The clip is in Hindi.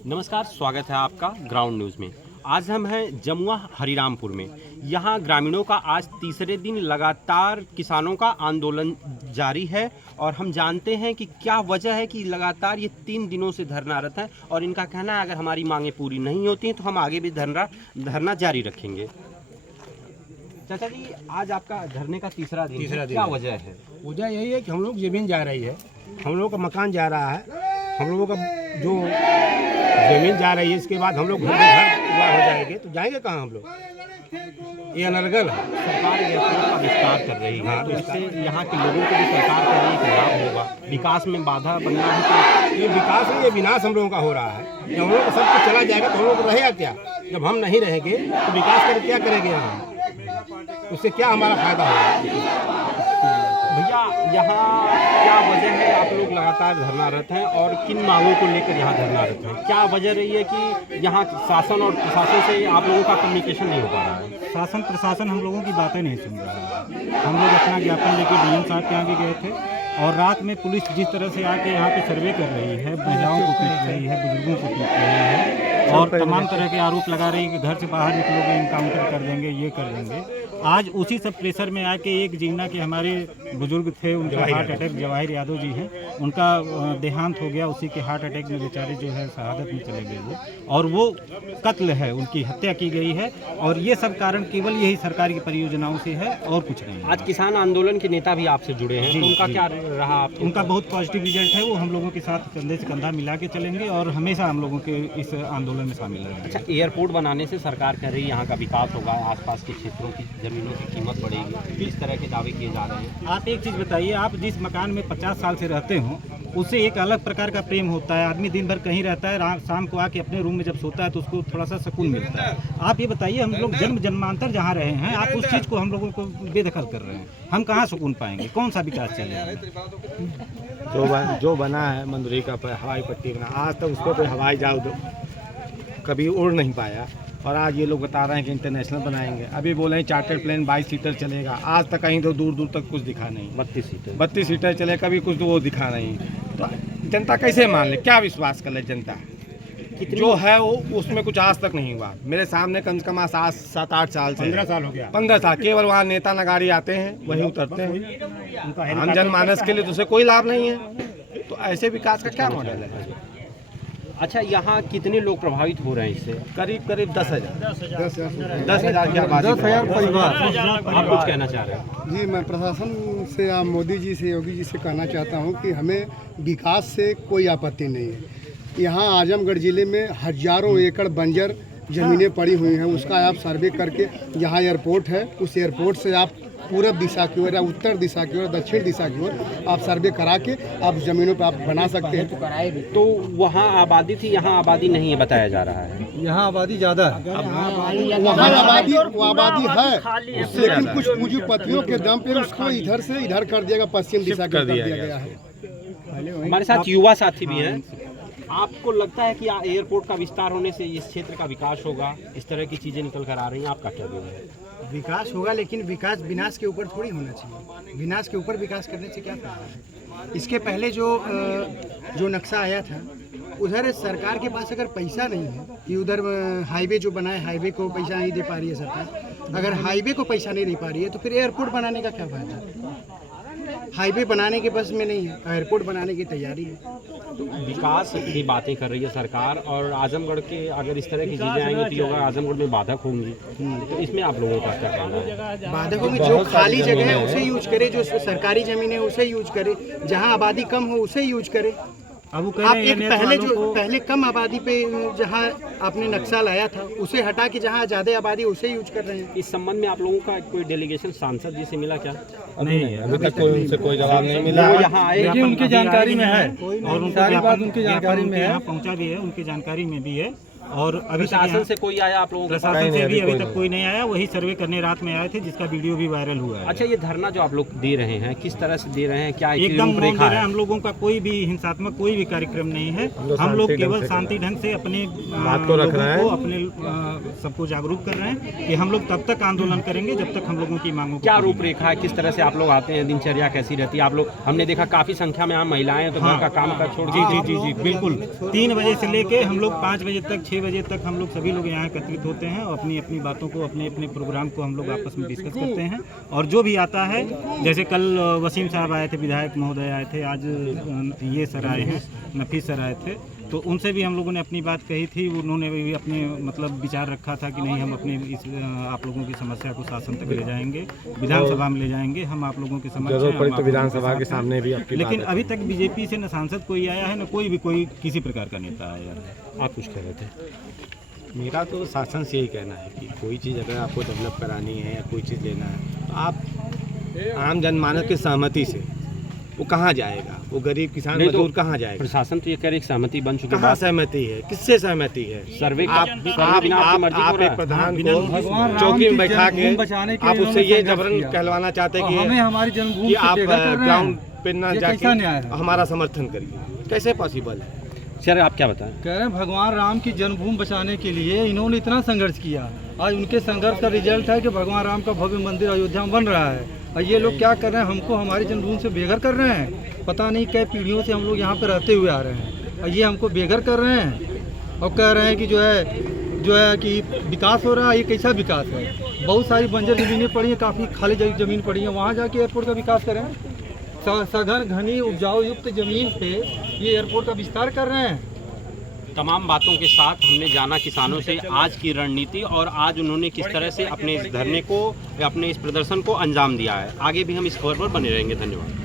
नमस्कार, स्वागत है आपका ग्राउंड न्यूज़ में। आज हम हैं जमुआ हरिरामपुर में। यहाँ ग्रामीणों का आज तीसरे दिन लगातार किसानों का आंदोलन जारी है और हम जानते हैं कि क्या वजह है कि लगातार ये 3 दिनों से धरनारत हैं और इनका कहना है अगर हमारी मांगें पूरी नहीं होती हैं तो हम आगे भी धरना जारी रखेंगे। चाचा जी, आज आपका धरने का तीसरा दिन क्या वजह है? वजह यही है कि हम लोग ज़मीन जा रही है, हम लोगों का मकान जा रहा है, हम लोगों का जो ज़मीन जा रही है, इसके बाद हम लोग घर पूरा हो जाएंगे तो जाएंगे कहाँ हम लोग? ये अनर्गल है। सरकार एयरपोर्ट का विस्तार कर रही है तो इससे यहाँ के लोगों को भी सरकार का एक लाभ होगा, विकास में बाधा बनना है तो ये विकास नहीं, ये विनाश हम लोगों का हो रहा है। जब हम लोग का सब कुछ चला जाएगा तो हम लोग को रहेगा क्या? जब हम नहीं रहेंगे तो विकास करके क्या करेंगे हम? उससे क्या हमारा फायदा होगा? भैया, यहाँ क्या वजह है आप लोग लगातार धरनारत हैं और किन मांगों को लेकर यहाँ धरनारत हैं? क्या वजह रही है कि यहाँ शासन और प्रशासन से आप लोगों का कम्युनिकेशन नहीं हो पा रहा है? शासन प्रशासन हम लोगों की बातें नहीं सुन रहा है। हम लोग अपना ज्ञापन लेके डीएम साहब के आगे गए थे और रात में पुलिस जिस तरह से आके यहाँ पे सर्वे कर रही है, महिलाओं को पीट रही है, बुजुर्गों को पीट रही है और तमाम तरह के आरोप लगा रही है कि घर से बाहर निकलोगे इनकाउंटर कर देंगे, ये कर देंगे। आज उसी सब प्रेशर में आके एक जीवना के हमारे बुजुर्ग थे, उनका हार्ट अटैक, जवाहिर यादव जी हैं, उनका देहांत हो गया। उसी के हार्ट अटैक में बेचारे जो है शहादत में चले गए वो, और वो कत्ल है, उनकी हत्या की गई है। और ये सब कारण केवल यही सरकार की परियोजनाओं से है और कुछ नहीं। आज किसान आंदोलन के नेता भी आपसे जुड़े हैं, तो उनका क्या रहा आपको? उनका बहुत पॉजिटिव रिजल्ट है। वो हम लोगों के साथ कंधे से कंधा मिला के चलेंगे और हमेशा हम लोगों के इस आंदोलन में शामिल रहेंगे। अच्छा, एयरपोर्ट बनाने से सरकार कह रही है यहाँ का विकास होगा, आसपास के क्षेत्रों की जमीनों की कीमत बढ़ेगी, इस तरह के दावे किए जा रहे हैं। आप एक चीज़ बताइए, आप जिस मकान में 50 साल से रहते हो उससे एक अलग प्रकार का प्रेम होता है। आदमी दिन भर कहीं रहता है, शाम को आके अपने रूम में जब सोता है तो उसको थोड़ा सा सुकून मिलता है। आप ये बताइए, हम लोग जन्मांतर जहाँ रहे हैं, आप उस चीज़ को हम लोगों को बेदखल कर रहे हैं। हम कहाँ सुकून पाएंगे? कौन सा विकास चलेगा? जो बना है मंदुरी का हवाई पट्टी बना, आज तक उसको कोई हवाई जहाज कभी उड़ नहीं पाया और आज ये लोग बता रहे हैं कि इंटरनेशनल बनाएंगे। अभी बोले हैं चार्टर्ड प्लेन 22 सीटर चलेगा, आज तक कहीं तो दूर दूर तक कुछ दिखा नहीं। 32 सीटर चले, कभी कुछ तो वो दिखा नहीं। तो जनता कैसे मान ले? क्या विश्वास कर ले जनता? जो है वो उसमें कुछ आज तक नहीं हुआ। मेरे सामने कम से कम 7-8 साल से 15 साल हो गया। 15 साल केवल वहाँ नेता नगारी आते हैं, वही उतरते हैं। आम जनमानस के लिए तो उसे कोई लाभ नहीं है। तो ऐसे विकास का क्या मॉडल है? अच्छा, यहाँ कितने लोग प्रभावित हो रहे हैं इससे? करीब 10,000 की आबादी। 10,000 परिवार। आप कुछ कहना चाह रहे हैं? जी, मैं प्रशासन से, आप मोदी जी से, योगी जी से कहना चाहता हूं कि हमें विकास से कोई आपत्ति नहीं है। यहाँ आजमगढ़ ज़िले में हजारों एकड़ बंजर ज़मीनें पड़ी हुई हैं, उसका आप सर्वे करके, जहाँ एयरपोर्ट है उस एयरपोर्ट से आप पूरब दिशा की ओर या उत्तर दिशा की ओर, दक्षिण दिशा की ओर आप सर्वे करा के आप ज़मीनों पर आप बना सकते हैं। तो वहाँ आबादी थी, यहाँ आबादी नहीं है बताया जा रहा है। यहाँ आबादी ज़्यादा है, वहाँ आबादी है, लेकिन कुछ पूंजीपतियों के दम पे उसको इधर से इधर कर दिया, पश्चिम दिशा कर दिया गया है। हमारे साथ युवा साथी भी हैं। आपको लगता है कि एयरपोर्ट का विस्तार होने से इस क्षेत्र का विकास होगा? इस तरह की चीज़ें निकल कर आ रही हैं, आपका क्या कहना है? विकास होगा, लेकिन विकास विनाश के ऊपर थोड़ी होना चाहिए। विनाश के ऊपर विकास करने से क्या फायदा है? इसके पहले जो नक्शा आया था, उधर सरकार के पास अगर पैसा नहीं है कि उधर हाईवे जो बना है, हाईवे को पैसा नहीं दे पा रही है सरकार। अगर हाईवे को पैसा नहीं दे पा रही है तो फिर एयरपोर्ट बनाने का क्या फायदा? हाईवे बनाने के बस में नहीं है, एयरपोर्ट बनाने की तैयारी है। तो विकास की बातें कर रही है सरकार, और आजमगढ़ के अगर इस तरह की चीज़ें आएंगी तो योगा आजमगढ़ में बाधक होंगी। तो इसमें आप लोगों का क्या कहना है? बाधकों में जो खाली जगह है उसे यूज करे, जो सरकारी जमीन है उसे यूज करे, जहाँ आबादी कम हो उसे यूज करे। अब वो आप एक पहले कम आबादी पे जहाँ आपने नक्शा लाया था उसे हटा के जहाँ ज़्यादा आबादी उसे यूज कर रहे हैं। इस संबंध में आप लोगों का कोई डेलीगेशन सांसद जी से मिला क्या? नहीं, अभी तक उनसे कोई जवाब नहीं मिला। वो यहाँ आए, उनकी जानकारी में है और सारी बात उनकी जानकारी में है। यहाँ पहुँचा भी है, उनकी जानकारी में भी है। और अभी तक प्रशासन यहाँ- से कोई आया आप लोगों के पास? प्रशासन से भी अभी तक कोई नहीं आया। वही सर्वे करने रात में आए थे, जिसका वीडियो भी वायरल हुआ है। अच्छा, ये धरना जो आप लोग दे रहे हैं किस तरह से दे रहे हैं, क्या एक एकदम मौन दे रूपरेखा रहे हैं। है? हम लोगों का कोई भी हिंसात्मक कोई भी कार्यक्रम नहीं है। हम लोग केवल शांति ढंग से अपने बात को रख रहे हैं। लोगों को, अपने सबको जागरूक कर रहे हैं कि हम लोग तब तक आंदोलन करेंगे जब तक हम लोगों की मांगों को क्या पूरी रूपरेखा है, किस तरह से आप लोग आते हैं, दिनचर्या कैसी रहती है? आप लोग, हमने देखा काफी संख्या में यहाँ महिलाएं हैं, तो घर का काम कर छोड़ जी जी जी जी बिल्कुल 3 बजे से लेके हम लोग 5 बजे तक 6 बजे तक हम लोग सभी लोग यहाँ एकत्रित होते हैं और अपनी अपनी बातों को अपने अपने प्रोग्राम को हम लोग आपस में डिस्कस करते हैं। और जो भी आता है, जैसे कल वसीम साहब आए थे, विधायक महोदय आए थे, आज ये सर आए हैं, नफीस सर आए थे, तो उनसे भी हम लोगों ने अपनी बात कही थी। उन्होंने भी अपने मतलब विचार रखा था कि नहीं, हम अपने इस आप लोगों की समस्या को शासन तक ले जाएंगे, विधानसभा में ले जाएंगे, हम आप लोगों के समक्ष हैं, जरूरत पड़ी हम तो आप लोगों विधानसभा के साथ हैं। सामने भी आपकी बात लेकिन है। अभी तक बीजेपी से न सांसद कोई आया है, न कोई किसी प्रकार का नेता आया है। आप कुछ कह रहे थे? मेरा तो शासन से यही कहना है कि कोई चीज़ अगर आपको डेवलप करानी है या कोई चीज़ लेना है, तो आप आम जनमानस की सहमति से, वो कहाँ जाएगा, वो गरीब किसान नहीं तो मजदूर कहाँ जाएगा? प्रशासन तो ये कह रही है सहमति बन चुकी कहाँ है, सहमति है, किससे सहमति है? सर्वे आप बिना आपकी मर्जी आप हो रहा एक है। प्रधान बिना को चौकी में बैठा के आप उससे ये जबरन कहलवाना चाहते हैं कि हमारी जन्मभूमि कि आप ग्राउंड पे ना जाके हमारा समर्थन करिए, कैसे पॉसिबल है? सर आप क्या बताएं? कह रहे हैं भगवान राम की जन्मभूमि बचाने के लिए इन्होंने इतना संघर्ष किया। आज उनके संघर्ष का रिजल्ट है कि भगवान राम का भव्य मंदिर अयोध्या में बन रहा है। और ये लोग क्या कर रहे हैं, हमको हमारी जन्मभूमि से बेघर कर रहे हैं। पता नहीं कई पीढ़ियों से हम लोग यहाँ पर रहते हुए आ रहे हैं और ये हमको बेघर कर रहे हैं और कह रहे हैं कि जो है कि विकास हो रहा है। ये कैसा विकास है? बहुत सारी बंजर ज़मीनें पड़ी हैं, काफ़ी खाली ज़मीन पड़ी है, वहाँ जाके एयरपोर्ट का विकास करें। सघन घनी उपजाऊ युक्त जमीन पे ये एयरपोर्ट का विस्तार कर रहे हैं। तमाम बातों के साथ हमने जाना किसानों से आज की रणनीति और आज उन्होंने किस तरह से अपने इस धरने को, अपने इस प्रदर्शन को अंजाम दिया है। आगे भी हम इस खबर पर बने रहेंगे। धन्यवाद।